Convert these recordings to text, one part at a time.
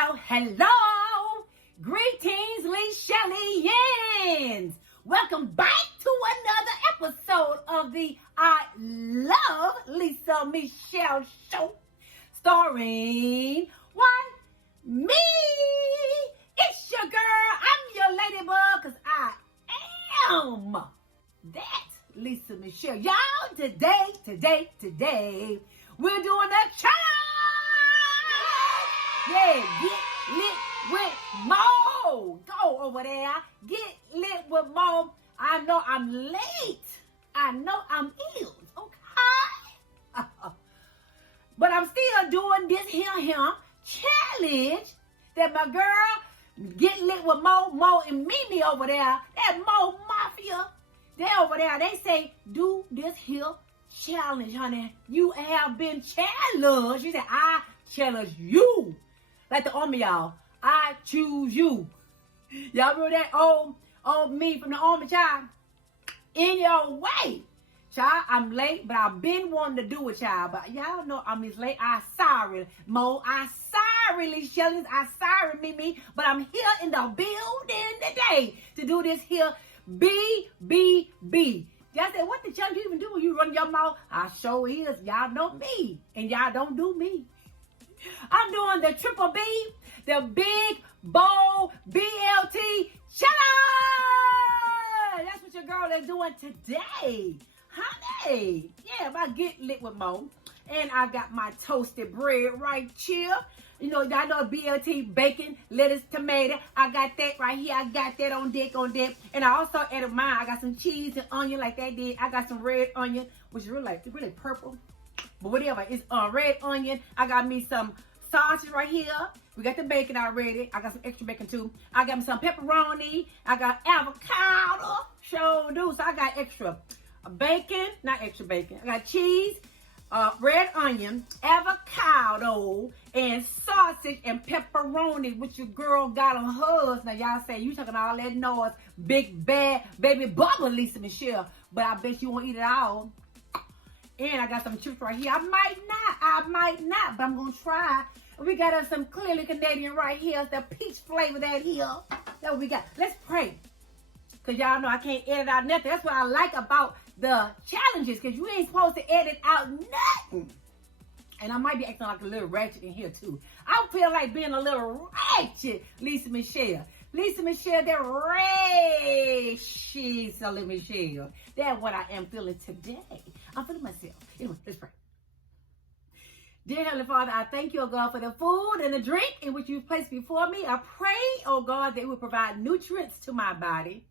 Hello. Greetings, LiChellians. Welcome back to another episode of the I Love Lisa Michelle show, starring what? Me. It's your girl. I'm your ladybug, because I am that Lisa Michelle. Y'all, today, we're doing a challenge. Yeah, get lit with Mo. Go over there. Get lit with Mo. I know I'm late. I know I'm ill. Okay. But I'm still doing this here challenge that my girl Get Lit with Mo and Mimi over there. That Mo Mafia. They over there. They say, do this here challenge, honey. You have been challenged. She said, I challenge you. Like the army, y'all. I choose you. Y'all remember that old me from the army, child? In your way. Child, I'm late, but I've been wanting to do it, child. But y'all know I'm just late. I sorry, Mo. I sorry, LiChellians. I sorry, Mimi. But I'm here in the building today to do this here BBB. Y'all say, what the challenge you even do when you run your mouth? I sure is. Y'all know me. And y'all don't do me. I'm doing the triple B, the big, bold BLT challenge. That's what your girl is doing today. Honey. Yeah, I Get Lit with Mo. And I got my toasted bread right here. You know, y'all know BLT, bacon, lettuce, tomato. I got that right here. I got that on deck. And I also added mine. I got some cheese and onion like that did. I got some red onion, which is really purple. But whatever, it's red onion. I got me some sausage right here. We got the bacon already. I got some extra bacon too. I got me some pepperoni. I got avocado. Sure do. So I got extra bacon, not extra bacon. I got cheese, red onion, avocado, and sausage and pepperoni, which your girl got on hers. Now y'all say you talking all that noise, big bad baby bubble Lisa Michelle, but I bet you won't eat it all. And I got some chips right here. I might not, but I'm gonna try. We got us some clearly Canadian right here. It's the peach flavor that here. That's what we got. Let's pray. Cause y'all know I can't edit out nothing. That's what I like about the challenges, cause you ain't supposed to edit out nothing. And I might be acting like a little ratchet in here too. I feel like being a little ratchet, Lisa Michelle. Lisa Michelle, that Lisa Michelle. That's what I am feeling today. I'm feeling myself. Anyway, let's pray. Dear Heavenly Father, I thank you, oh God, for the food and the drink in which you've placed before me. I pray, oh God, that it will provide nutrients to my body,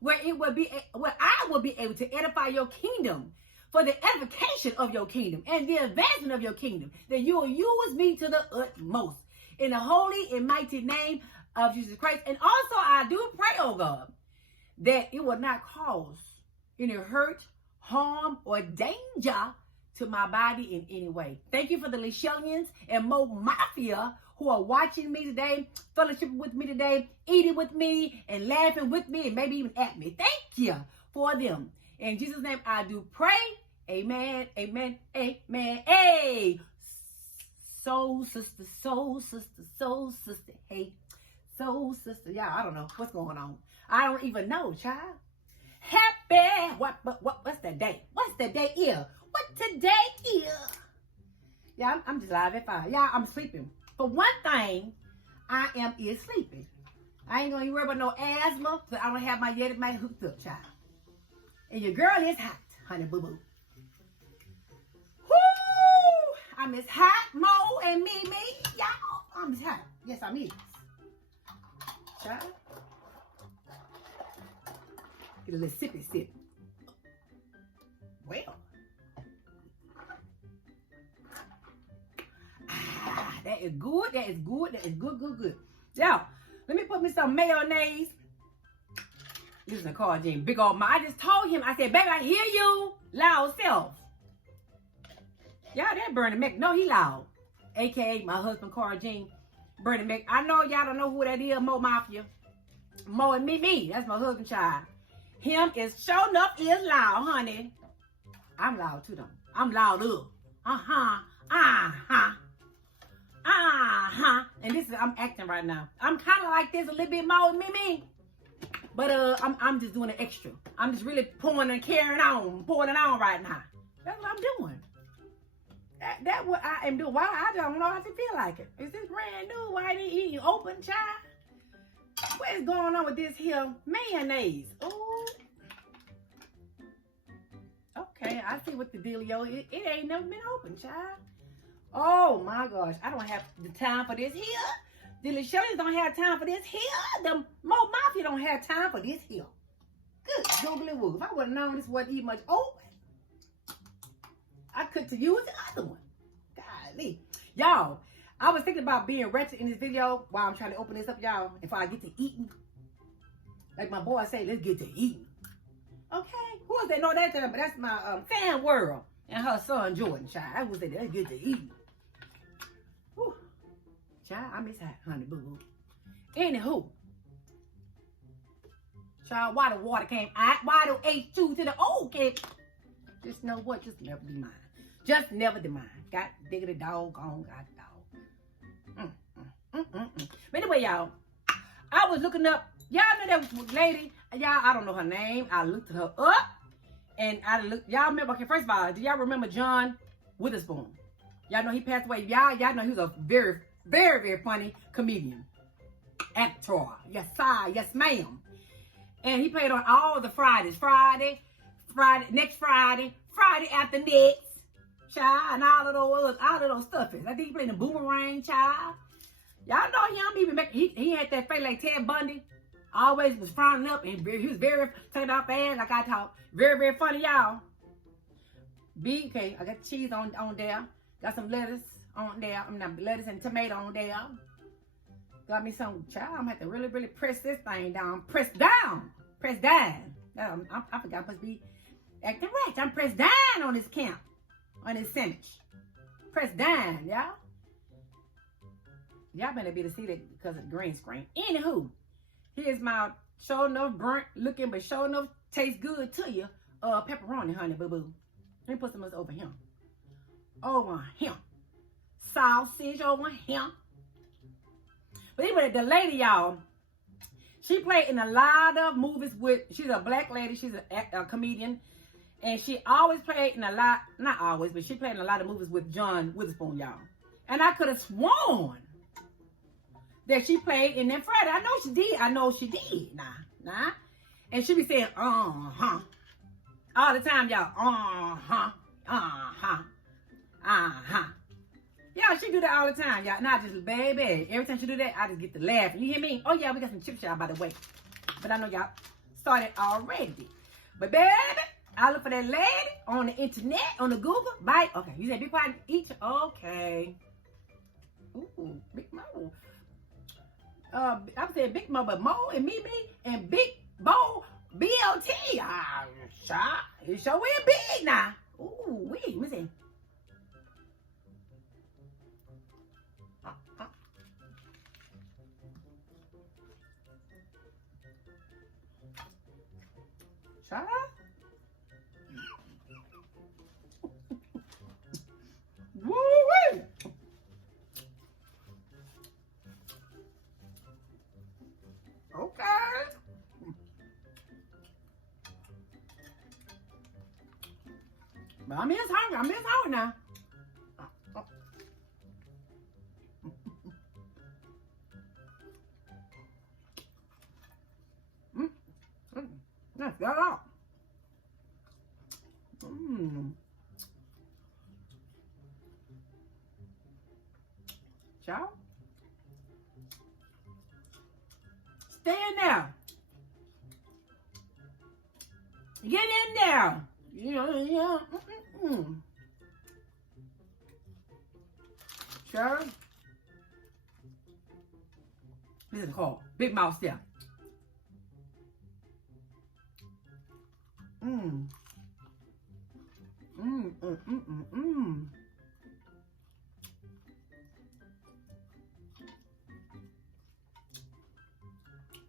where I will be able to edify your kingdom, for the edification of your kingdom and the advancement of your kingdom, that you will use me to the utmost. In the holy and mighty name of Jesus Christ. And also I do pray, oh God, that it will not cause any hurt, harm, or danger to my body in any way. Thank you for the LiChellians and Mo Mafia who are watching me today, fellowshipping with me today, eating with me, and laughing with me, and maybe even at me. Thank you for them. In Jesus' name I do pray. Amen, amen, amen. Hey, soul sister, hey, soul sister. Yeah, I don't know what's going on. I don't even know, child. Happy, what's the day? What's the day here? What today is? Yeah, I'm just live at 5. Yeah, I'm sleeping. For one thing, I is sleeping. I ain't gonna worry about no asthma, so I don't have my Yeti mic hooked up, child. And your girl is hot, honey boo boo. Woo! I'm as hot, Mo and Mimi, y'all. I'm as hot. Yes, I'm is. Child. Get a little sippy sip. Well. That is good. That is good. That is good. Now, let me put me some mayonnaise. Listen to Carl Jean, big old mouth. I just told him, I said, baby, I hear you. Loud self. Y'all, that Bernie Mac. No, he loud. AKA my husband, Carl Jean. Bernie Mac. I know y'all don't know who that is, Mo Mafia. Mo and me. That's my husband, child. Him is showing up is loud, honey. I'm loud too, though. I'm loud up. And this is, I'm acting right now. I'm kind of like this a little bit more, me. But I'm just doing an extra. I'm just really pouring and carrying on, pouring it on right now. That's what I'm doing. That's what I am doing. Why? I don't know how to feel like it. Is this brand new? Why ain't it eating open, child? What is going on with this here mayonnaise? Ooh. Okay, I see what the dealio is. It ain't never been open, child. Oh my gosh, I don't have the time for this here. The LiChellians don't have time for this here. The Mo Mafia don't have time for this here. Good googly woo. If I would have known this wasn't even much open, I could to use the other one. Golly. Y'all, I was thinking about being Ratchet in this video while I'm trying to open this up, y'all. If I get to eating. Like my boy say, let's get to eating. Okay. Who else they know that term? But that's my fan world and her son Jordan, child. I would say, let's get to eating. Whew. Child, I miss that, honey boo boo. Anywho. Child, why the water came out? Why the H2 to the O came? Just know what? Just never be mine. Just never be mine. Got diggity dog on, got dog. But anyway, y'all, I was looking up. Y'all know that was lady. Y'all, I don't know her name. I looked her up. And I looked. Y'all remember, okay, first of all, do y'all remember John Witherspoon? Y'all know he passed away. Y'all know he was a very, very, very funny comedian. Actor. Yes, sir. Yes, ma'am. And he played on all the Fridays. Friday, next Friday, Friday after next, child, and all of those stuffies. I think he played in Boomerang, child. Y'all know him. He had that face like Ted Bundy. Always was frowning up, and he was very turned off ass like I talk. Very, very funny, y'all. Okay, I got cheese on there. Got some lettuce on there. Lettuce and tomato on there. Got me some, child. I'm gonna have to really, really press this thing down. Press down. Press down. I forgot I'm supposed to be acting right. I'm pressed down on this camp. On this sandwich. Press down, y'all. Y'all better be able to see that because of the green screen. Anywho, here's my show enough burnt looking, but show enough tastes good to you. Pepperoni, honey, boo-boo. Let me put some of this over here. Over here. Sausage over here. But anyway, the lady, y'all, she played in a lot of movies with, she's a black lady, she's a comedian, and she always played in a lot, not always, but she played in a lot of movies with John Witherspoon, y'all. And I could have sworn that she played in that Friday. I know she did. Nah. And she be saying, all the time, y'all. Yeah, she do that all the time, y'all. Not just, baby. Every time she do that, I just get to laughing. You hear me? Oh, yeah, we got some chips, y'all, by the way. But I know y'all started already. But, baby, I look for that lady on the internet, on the Google. Bite. Okay, you said be quiet. Eat. Okay. Ooh, Big Mo. I'm saying Big Mo, but Mo and Mimi and Big Bo BLT. It's sure we're big now. Ooh, wait, let me see. Child? Woo-wee! Okay. But I'm just hungry now. Let's get out. Child. Stay in there. Get in there. Yeah. Sure. This is called Big Mouth Step.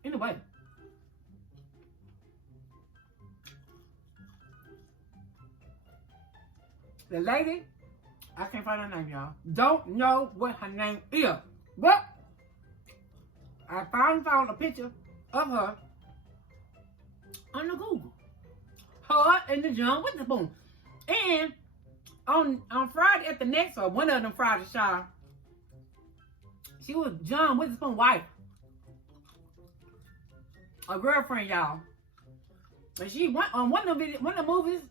Anyway, the lady I can't find her name, y'all. Don't know what her name is. But I found a picture of her on the Google. Her and the John Witherspoon. And on Friday at the next, or one of them Friday show, she was John Witherspoon's wife. A girlfriend, y'all. And she went on one of the movies.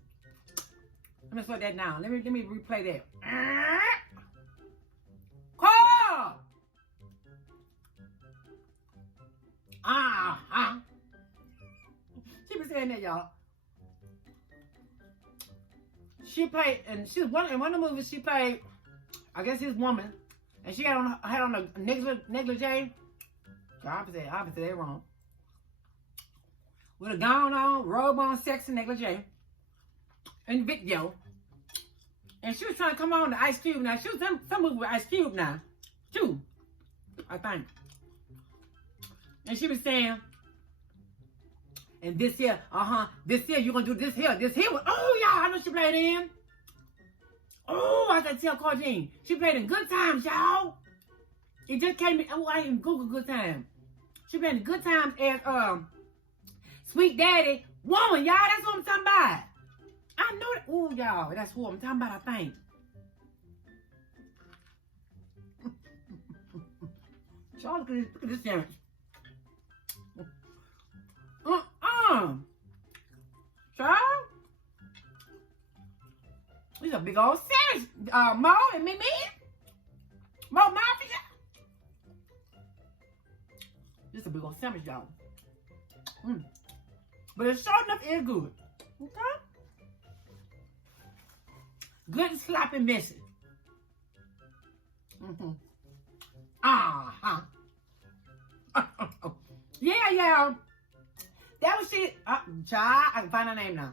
Let me slow that down. Let me replay that. Call! She been saying that, y'all. She played, and she was in one of the movies. She played, I guess, his woman, and she had on a LeGGO. I said that wrong. With a gown on, robe on, sexy LeGGO, and video. And she was trying to come on to Ice Cube. Now she was some movie with Ice Cube now, too, I think. And she was saying, and this here, this here, you're gonna do this here. Oh, y'all, I know she played in. Oh, I gotta tell Cardine. She played in Good Times, y'all. It just came in. Oh, I didn't Google Good Times. She played in Good Times as Sweet Daddy woman, y'all. That's what I'm talking about. I know that. Oh, y'all, that's what I'm talking about, I think. Y'all, look at this sandwich. Child, these are big old sandwich. Mo and Mimi, Mo Mafia. This is a big old sandwich, y'all. But it's sure enough is good. Okay. Good and sloppy messy. Yeah. That was she. Child, I can find her name now.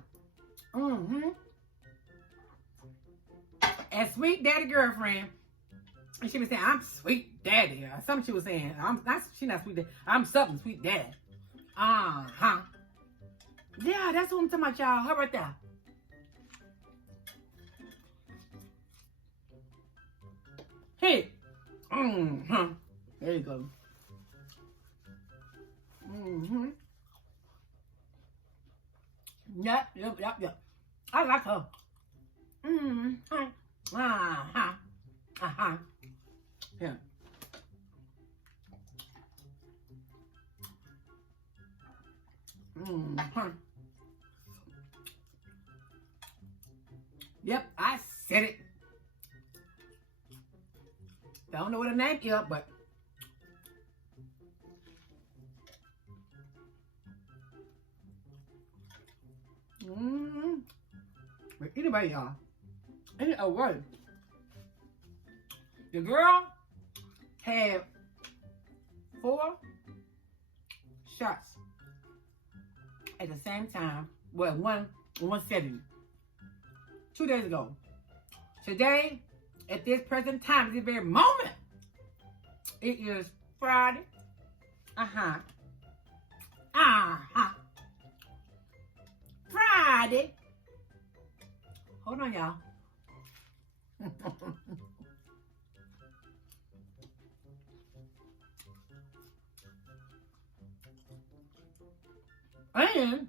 And Sweet Daddy girlfriend. And she was saying, I'm Sweet Daddy. Or something she was saying. She not Sweet Daddy. I'm something Sweet Daddy. Yeah, that's what I'm talking about, y'all. Her right there. Hey. There you go. Yep. I like her. Yeah. Yep, I said it. Don't know what her name is, but but anybody, y'all. Anyway, the girl had 4 shots at the same time. Well, one setting 2 days ago. Today, at this present time, at this very moment, it is Friday. Friday. Hold on, y'all. And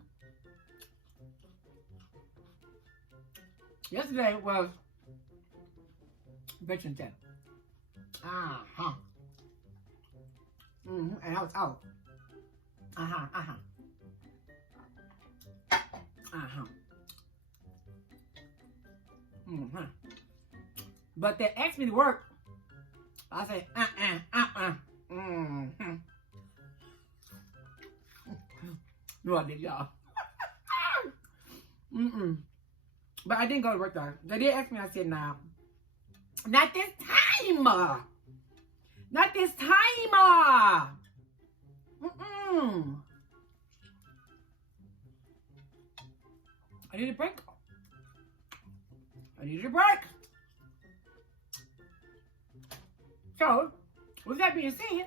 yesterday was Veterans Day. And I was out. But they asked me to work. I said, No, I did, y'all. But I didn't go to work though. They did ask me, I said, nah. Not this time. Not this time. I need a break. So, with that being said,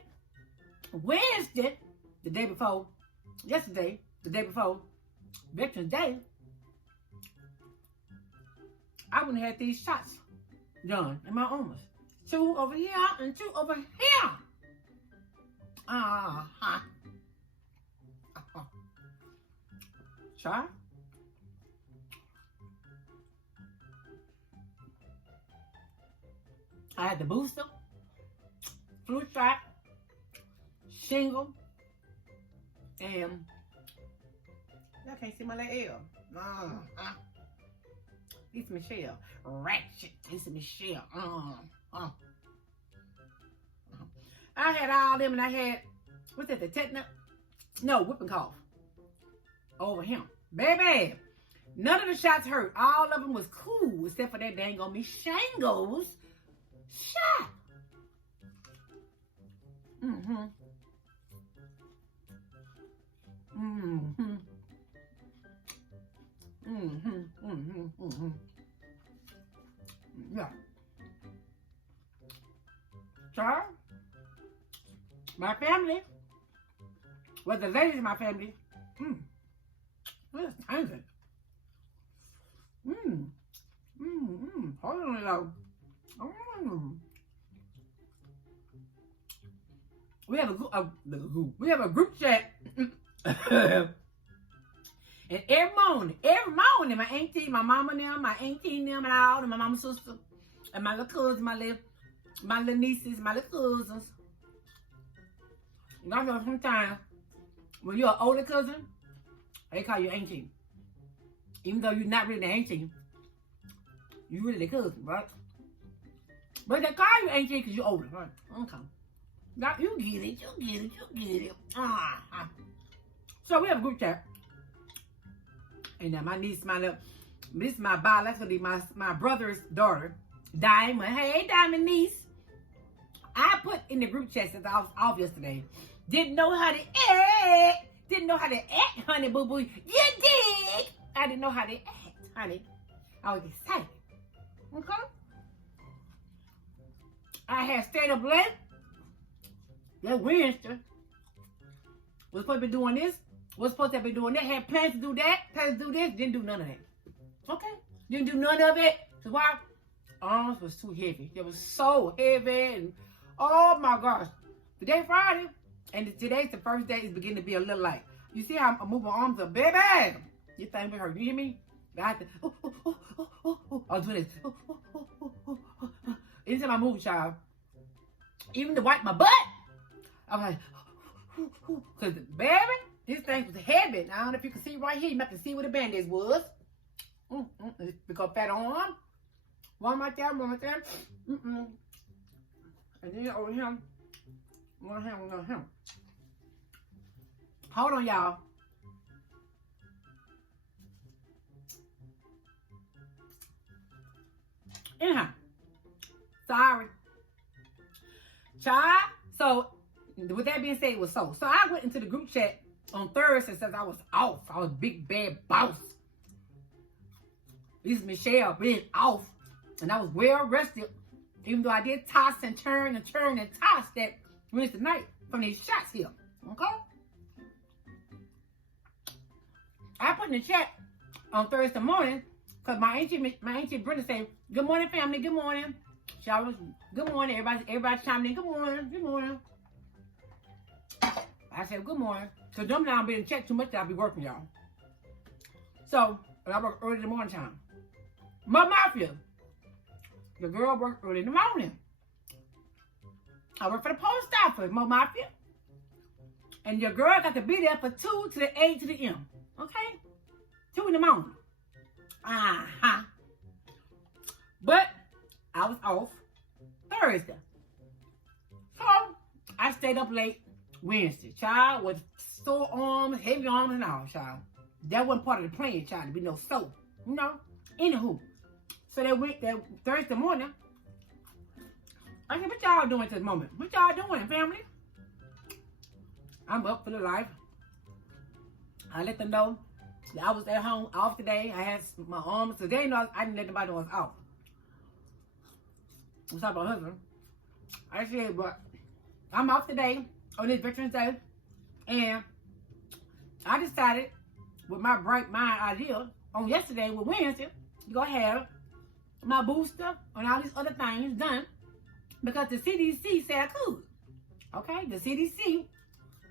Wednesday, the day before Veterans Day, I wouldn't have had these shots. done in my arms. 2 over here and 2 over here. Try. I had the booster, flu shot, shingle, and I can't see my little L. Lisa Michelle. Ratchet. Lisa Michelle. I had all them, and I had, what's that, the tetanus? No, whooping cough. Over him. Baby, none of the shots hurt. All of them was cool, except for that dang on me shingles shot. Yeah. Child, my family, well, the ladies in my family, it's tangy. Hold on, though. We have a group chat. And every morning, my auntie, my mama and them, my auntie and them, and all, and my mama's sister, and my little cousins, my little nieces, my little cousins. You know, sometimes when you're an older cousin, they call you auntie. Even though you're not really the auntie, you really the cousin, right? But they call you auntie because you're older, right? Okay. Now you get it. So we have a group chat. And now my niece, this is my biologically my brother's daughter, Diamond. Hey, Diamond niece. I put in the group chat since I was off yesterday. Didn't know how to act. Didn't know how to act, honey, boo boo. You did. I didn't know how to act, honey. I was excited. Okay. I had stayed up late. That Wednesday. Was supposed to be doing this. Was supposed to be doing that. Had plans to do that. Plans to do this. Didn't do none of that. Okay. Didn't do none of it. Cause why? Arms was too heavy. It was so heavy. And oh my gosh. Today Friday. And today's the first day. It's beginning to be a little light. You see how I'm moving my arms up, baby? This thing be hurt. You hear me? I have to. I was doing this. Anytime I move, child. Even to wipe my butt. I was like, because, baby, this thing was heavy. Now, I don't know if you can see right here. You might have to see where the bandage was. Because fat arm. One right there, one right there. And then over here. One here. Hold on, y'all. Anyhow. Sorry. Child. So, with that being said, it was so. So, I went into the group chat on Thursday since I was off. I was big bad boss. Lisa Michelle being off. And I was well rested. Even though I did toss and turn and toss that Wednesday night from these shots here. Okay? I put in the chat on Thursday morning because my auntie Brenda said, "Good morning, family. Good morning." She always, "Good morning." Everybody chimed in. "Good morning. Good morning." I said, "Good morning." Because normally I'll be in the chat too much. I'll be working, y'all. So, but I work early in the morning time. My mafia. The girl worked early in the morning. I work for the post office, my mafia. And your girl got to be there for 2 to the A to the M. Okay? 2 in the morning. But I was off Thursday. So I stayed up late Wednesday. Child, with sore arms, heavy arms and all, child. That wasn't part of the plan, child, to be no soap. You know? Anywho. So that Thursday morning, I said, "What y'all doing to this moment? What y'all doing, family?" I'm up for the life. I let them know that I was at home off today. I had my arms, so they know I didn't let nobody know I was off. I'm talking about husband. I said, but I'm off today on this Veterans Day, and I decided with my bright mind idea on yesterday with Wednesday, to go have my booster and all these other things done because the CDC said I could. Okay, the CDC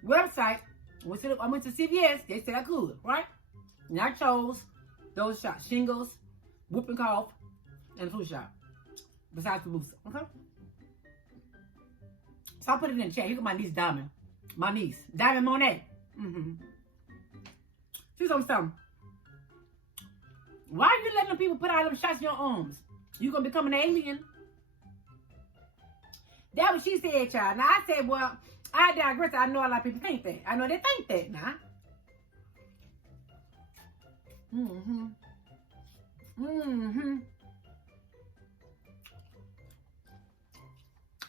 website, I went to CVS, they said I could, right? And I chose those shots, shingles, whooping cough, and flu shot, besides the booster, okay? So I put it in the chat. Here got my niece, Diamond. My niece, Diamond Monet. She's on something. Why are you letting people put all them shots in your arms? You gonna become an alien? That's what she said, child. Now I said, well, I digress. I know a lot of people think that. I know they think that now.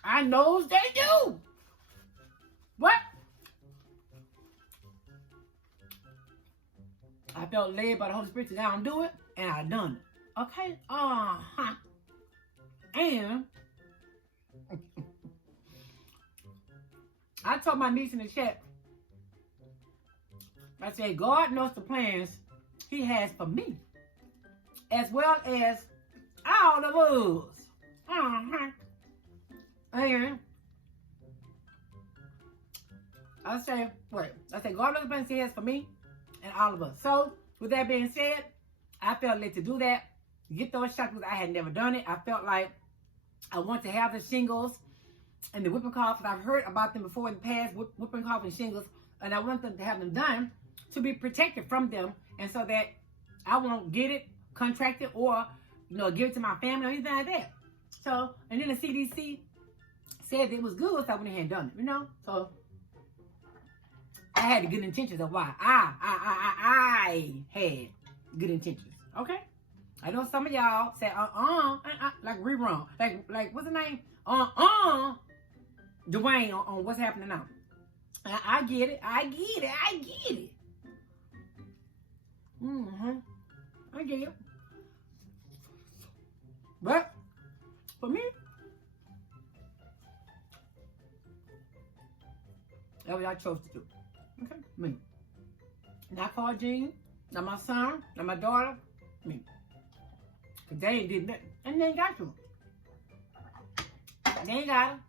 I knows they do. What? I felt led by the Holy Spirit to go and do it, and I done it. Okay? And I told my niece in the chat, I said, God knows the plans He has for me, as well as all of us. And I say, God knows the plans He has for me and all of us. So, with that being said, I felt led to do that, get those shots because I had never done it. I felt like I want to have the shingles and the whooping cough. I've heard about them before in the past, whooping cough and shingles, and I want them to have them done to be protected from them, and so that I won't get it, contract it, or give it to my family or anything like that. So, and then the CDC said it was good, so I went ahead and done it, So I had the good intentions of why I had good intentions. Okay? I know some of y'all say like rerun. Like what's the name? Dwayne on what's happening now. I get it. I get it. I get it. But for me, that's what I chose to do. Okay? Me. Not Paul Jean, not my son, not my daughter, me. Cause they ain't did nothing. And they ain't got to. They ain't got to.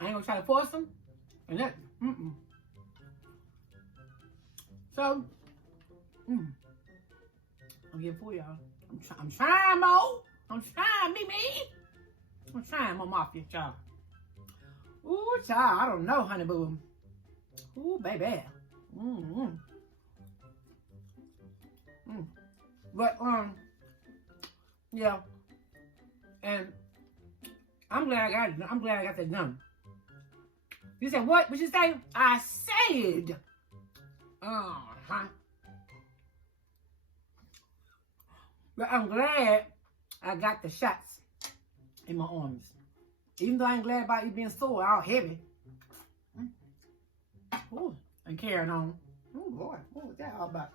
I ain't gonna try to force them. And that, So, I'm getting full, y'all. I'm trying, Mo. I'm trying, me. I'm trying, my mafia, y'all. Ooh, child, I don't know, honey boo. Ooh, baby. But, yeah. And I'm glad I got it. I'm glad I got that done. You said, what? What you say? I said. But I'm glad I got the shots in my arms. Even though I ain't glad about you being sore, all heavy. Ooh, and carrying on. Oh, boy. What was that all about?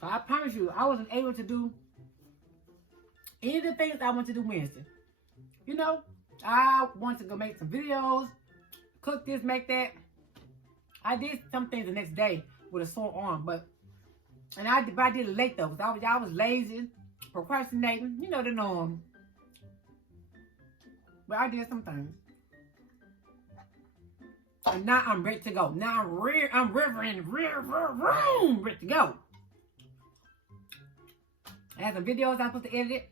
So I promise you, I wasn't able to do any of the things I want to do Wednesday. I want to go make some videos, cook this, make that. I did some things the next day with a sore arm, but I did it late though, because I was lazy, procrastinating, the norm. But I did some things. And now I'm ready to go. Now I'm ready to go. I had some videos I was supposed to edit it.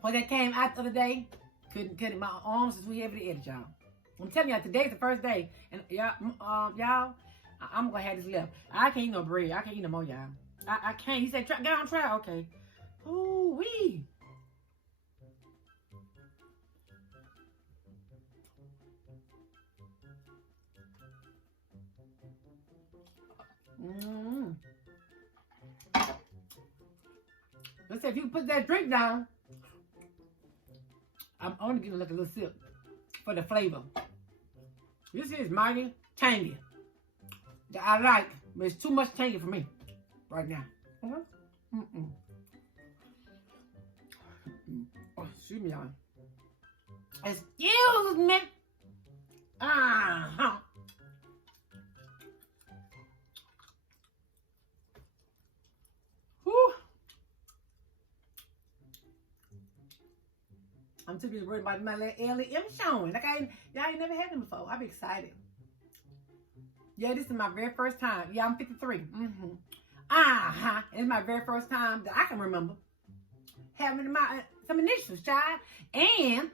When that came out the other day, couldn't cut it. My arms is too heavy to edit, y'all. I'm telling y'all, today's the first day. And y'all, I'm going to have this left. I can't eat no bread. I can't eat no more, y'all. I can't. He said, go on, try. Okay. Ooh, wee. Let's say if you put that drink down, I'm only getting like a little sip for the flavor. This is mighty tangy. That I like, but it's too much tangy for me right now. Oh, excuse me, y'all. Excuse me. I'm too busy worried about my LEM showing. Like y'all ain't never had them before. I'm excited. Yeah, this is my very first time. Yeah, I'm 53. It's my very first time that I can remember having some initials, child. And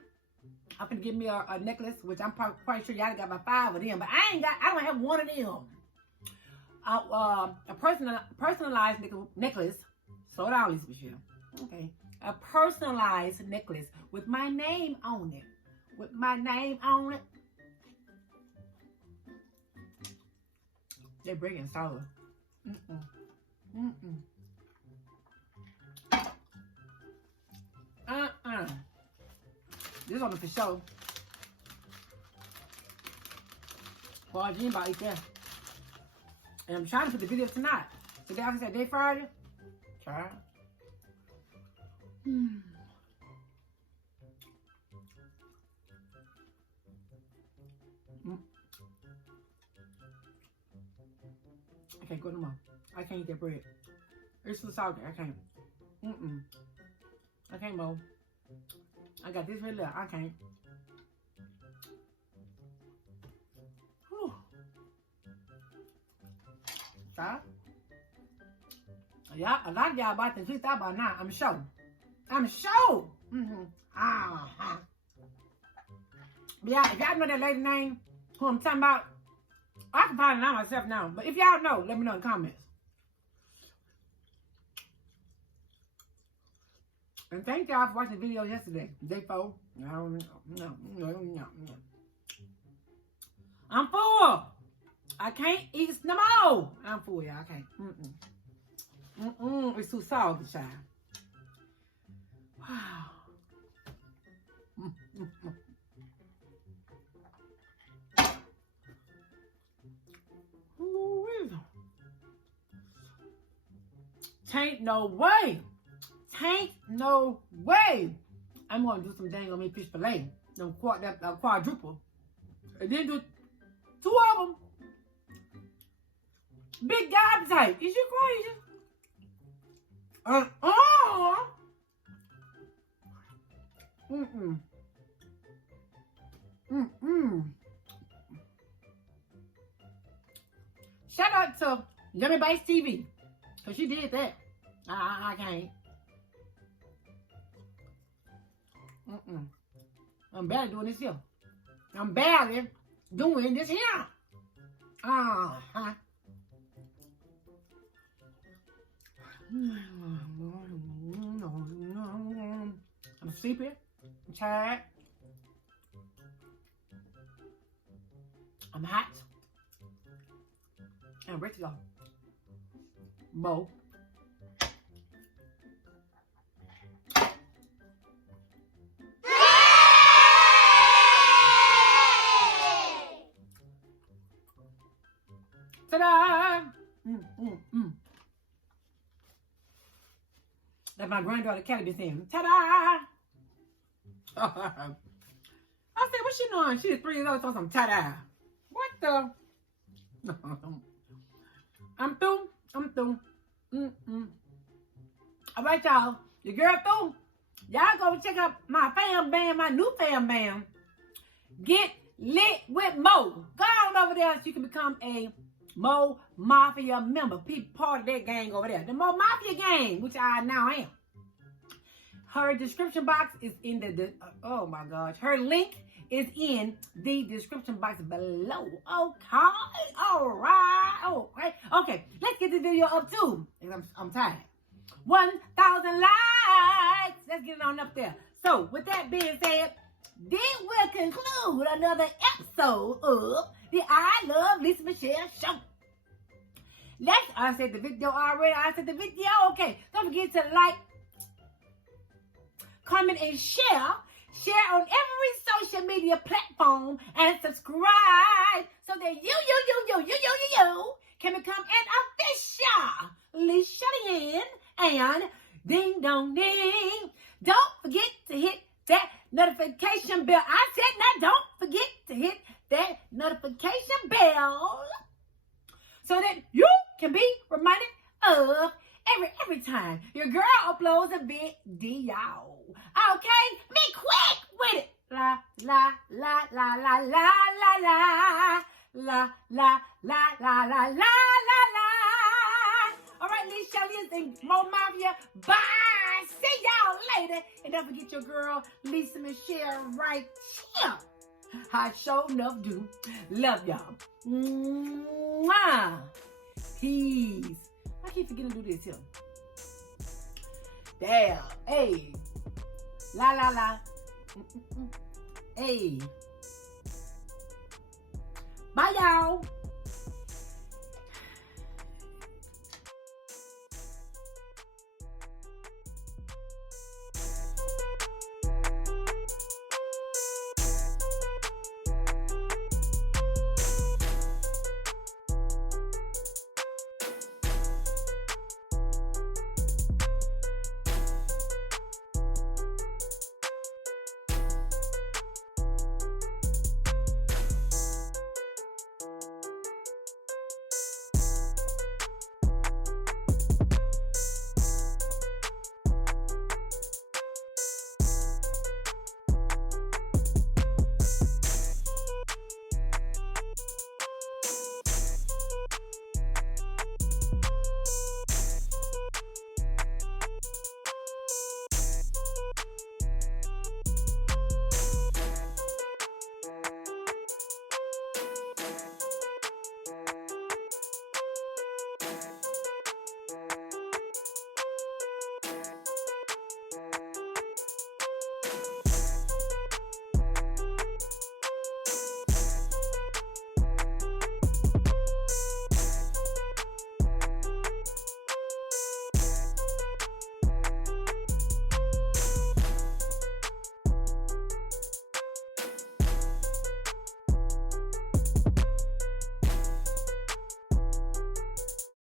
I'm gonna give me a necklace, which I'm quite sure y'all got about 5 of them, but I don't have one of them. A personalized necklace. Slow down, Lisa Michelle. Okay. A personalized necklace with my name on it. With my name on it. They're bringing sour. This one for sure. Boy, I dream about eat that. And I'm trying to put the video tonight. Today, I said, day Friday. Try. I can't go no more. I can't eat that bread. It's too salty. I can't. I can't more. I got this right there. I can't. Whew. Stop. Yeah, a lot of y'all about to tweet out by now. I'm sure. I'm sure. Yeah, if y'all know that lady name, who I'm talking about, I can find it out myself now. But if y'all know, let me know in the comments. And thank y'all for watching the video yesterday. Day 4. No. I'm full. I can't eat no more. I'm full, y'all. I can't. It's too salty, child. Wow. Tain't no way. Tain't no way. I'm gonna do some dang on me fish fillet. Them quadruple. And then do 2 of them. Big guy type. Is you crazy? Shout out to Yummy Bites TV. Cause she did that. I can't. I'm barely doing this here. I'm barely doing this here. I'm sleepy. I'm tired. I'm hot. And I'm ready to go. Bo. Ta-da! That's my granddaughter Kelly be saying. Ta-da! I said, what's she doing? She's 3 years old, so some ta-da. What the? I'm through. All right, y'all. Your girl through. Y'all go check out my fam band, my new fam band. Get lit with Mo. Go on over there so you can become a Mo Mafia member. Be part of that gang over there. The Mo Mafia gang, which I now am. Her description box is in the oh my gosh. Her link is in the description box below. Okay. All right. Okay. Let's get the video up too. I'm tired. 1,000 likes. Let's get it on up there. So, with that being said, this will conclude another episode of the I Love Lisa Michelle show. I said the video already. Okay. Don't forget to like, comment, and share. Share on every social media platform and subscribe so that you can become an official LiChellian and ding dong ding. Don't forget to hit that notification bell. I said now don't forget to hit that notification bell so that you can be reminded of every every time your girl uploads a video. Okay? Be quick with it. La, la, la, la, la, la, la, la. La, la, la, la, la, la, la, la. All right, LiChellians and Mo Mafia. Bye. See y'all later. And don't forget your girl, Lisa Michelle, right here. I sure enough do. Love y'all. Mwah. Peace. I keep forgetting to do this here. Damn. Hey. La la la. Hey. Bye y'all.